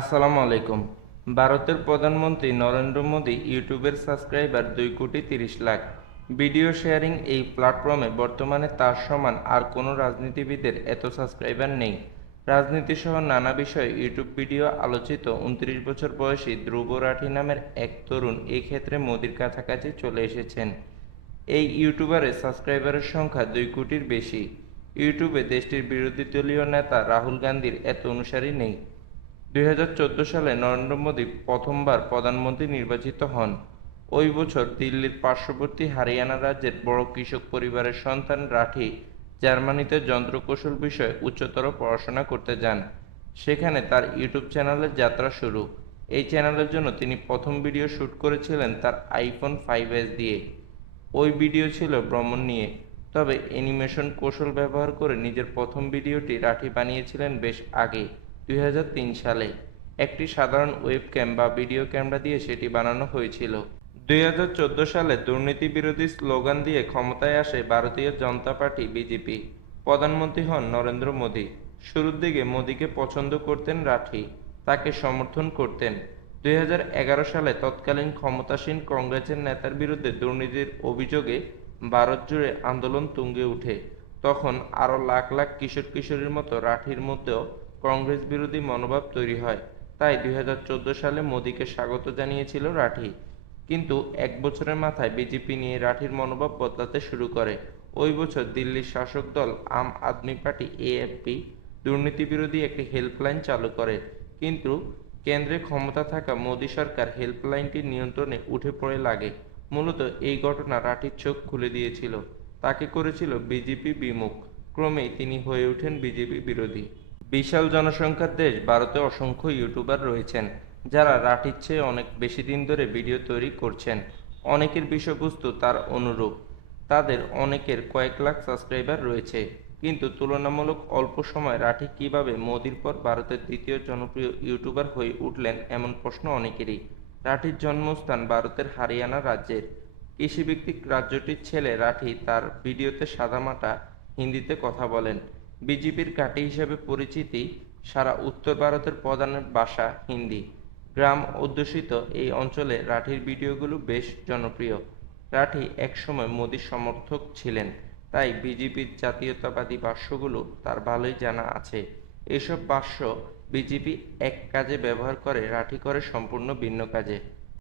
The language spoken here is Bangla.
আসসালামু আলাইকুম। ভারতের প্রধানমন্ত্রী নরেন্দ্র মোদী ইউটিউবের সাবস্ক্রাইবার দুই কোটি তিরিশ লাখ। ভিডিও শেয়ারিং এই প্ল্যাটফর্মে বর্তমানে তার সমান আর কোনো রাজনীতিবিদের এত সাবস্ক্রাইবার নেই। রাজনীতি সহ নানা বিষয়ে ইউটিউব ভিডিও আলোচিত উনত্রিশ বছর বয়সী ধ্রুব রাঠি নামের এক তরুণ এই ক্ষেত্রে মোদির কাছাকাছি চলে এসেছেন। এই ইউটিউবারের সাবস্ক্রাইবারের সংখ্যা দুই কোটির বেশি। ইউটিউবে দেশটির বিরোধী দলীয় নেতা রাহুল গান্ধীর এত অনুসারী নেই। দুই হাজার চোদ্দ সালে নরেন্দ্র মোদী প্রথমবার প্রধানমন্ত্রী নির্বাচিত হন। ওই বছর দিল্লির পার্শ্ববর্তী হরিয়ানা রাজ্যের বড় কৃষক পরিবারের সন্তান রাঠি জার্মানিতে যন্ত্রকৌশল বিষয়ে উচ্চতর পড়াশোনা করতে যান। সেখানে তার ইউটিউব চ্যানেলের যাত্রা শুরু। এই চ্যানেলের জন্য তিনি প্রথম ভিডিও শ্যুট করেছিলেন তার আইফোন ফাইভ এস দিয়ে। ওই ভিডিও ছিল ভ্রমণ নিয়ে। তবে অ্যানিমেশন কৌশল ব্যবহার করে নিজের প্রথম ভিডিওটি রাঠি বানিয়েছিলেন বেশ আগে। দুই হাজার তিন সালে একটি সাধারণ ওয়েবক্যাম বা ভিডিও ক্যামেরা দিয়ে সেটি বানানো হয়েছিল। দুই হাজার চোদ্দ সালে দুর্নীতি বিরোধী স্লোগান দিয়ে ক্ষমতায় আসে ভারতীয় জনতা পার্টি, বিজেপি। প্রধানমন্ত্রী হন নরেন্দ্র মোদী। শুরুর দিকে মোদীকে পছন্দ করতেন রাঠি, তাকে সমর্থন করতেন। দুই হাজার এগারো সালে তৎকালীন ক্ষমতাসীন কংগ্রেসের নেতার বিরুদ্ধে দুর্নীতির অভিযোগে ভারত জুড়ে আন্দোলন তুঙ্গে ওঠে তখন আরও লাখ লাখ কিশোর কিশোরীর মতো রাঠির মধ্যেও কংগ্রেস বিরোধী মনোভাব তৈরি হয়। তাই দুই হাজার চোদ্দ সালে মোদীকে স্বাগত জানিয়েছিল রাঠি। কিন্তু এক বছরের মাথায় বিজেপি নিয়ে রাঠির মনোভাব বদলাতে শুরু করে। ওই বছর দিল্লির শাসক দল আম আদমি পার্টি এএফপি দুর্নীতি বিরোধী একটি হেল্পলাইন চালু করে। কিন্তু কেন্দ্রে ক্ষমতা থাকা মোদী সরকার হেল্পলাইনটির নিয়ন্ত্রণে উঠে পড়ে লাগে। মূলত এই ঘটনা রাঠির চোখ খুলে দিয়েছিল। তাকে করেছিল বিজেপি বিমুখ। ক্রমেই তিনি হয়ে ওঠেন বিজেপি বিরোধী। বিশাল জনসংখ্যার দেশ ভারতে অসংখ্য ইউটিউবার রয়েছেন, যারা রাঠির চেয়ে অনেক বেশি দিন ধরে ভিডিও তৈরি করছেন। অনেকের বিষয়বস্তু তার অনুরূপ। তাদের অনেকের কয়েক লাখ সাবস্ক্রাইবার রয়েছে, কিন্তু তুলনামূলক অল্প সময় রাঠি কীভাবে মোদির পর ভারতের দ্বিতীয় জনপ্রিয় ইউটিউবার হয়ে উঠলেন এমন প্রশ্ন অনেকেরই। রাঠির জন্মস্থান ভারতের হারিয়ানা রাজ্যের। কৃষিভিত্তিক রাজ্যটির ছেলে রাঠি তার ভিডিওতে সাদামাটা হিন্দিতে কথা বলেন। বিজেপির ঘাঁটি হিসেবে পরিচিতি সারা উত্তর ভারতের প্রধান ভাষা হিন্দি। গ্রাম অধ্যুষিত এই অঞ্চলে রাঠির ভিডিওগুলো বেশ জনপ্রিয়। রাঠি একসময় মোদীর সমর্থক ছিলেন, তাই বিজেপির জাতীয়তাবাদী ভাষ্যগুলো তার ভালোই জানা আছে। এসব ভাষ্য বিজেপি এক কাজে ব্যবহার করে, রাঠি করে সম্পূর্ণ ভিন্ন কাজে।